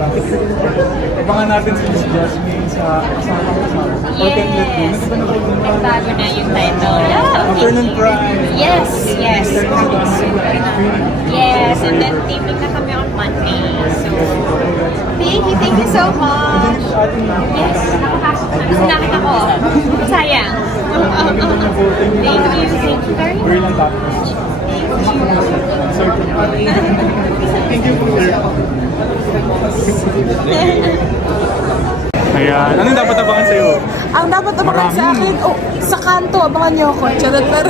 Abangan natin si Miss Jasmine sa kasama ko sa Yes! Nagbago na yung title. Afternoon Prime. Yes! Yes! Yes! And then taping na kami on Monday. So, thank you so much! Yes! Kasi nakita ko. Sayang. Thank you very much. Thank you, sir. Ayan. Anong dapat abangan sa'yo? Ang dapat abangan sa akin, sa kanto, abangan niyo ako. Charot, pero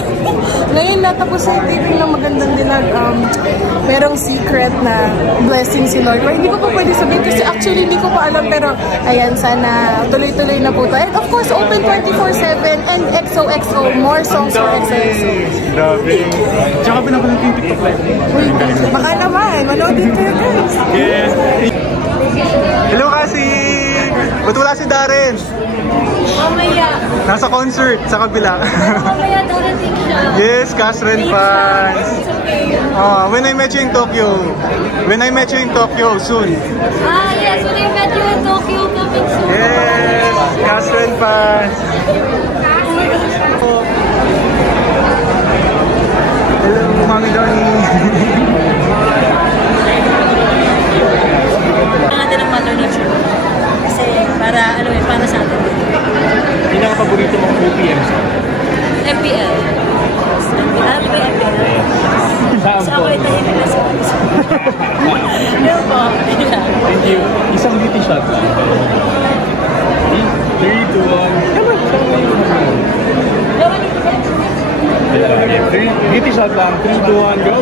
ngayon natapos na yung taping ng magandang dilag. Merong secret na blessing si Lord. Pero hindi ko pa pwede sabihin kasi actually hindi ko pa alam. Pero ayan, sana tuloy-tuloy na po to. And of course, open 24/7 and XOXO. More songs for XOXO. Grabe. Tsaka pinapanood yung TikTok live. Baka naman, manood din kayo guys. Yes. Hello kasi! Ba't wala si Darren? Mamaya. Nasa concert sa kabila. Mamaya darating siya. Yes, Casren fans. When I met you in Tokyo. When I met you in Tokyo soon. Yes, when I met you in Tokyo coming soon. Yes, Casren fans. Hello, Mami Donnie. Natin ang Mother Nature. Kasi para, para sa atin. Pinaka-paborito mong OPM song? MPL. Alam ko yung MPL. So ako yung tahimik na sa Hello po. Thank you. Isang beauty shot lang. 3, 2, 1. Come on. Beauty shot lang. 3, 2, 1, go.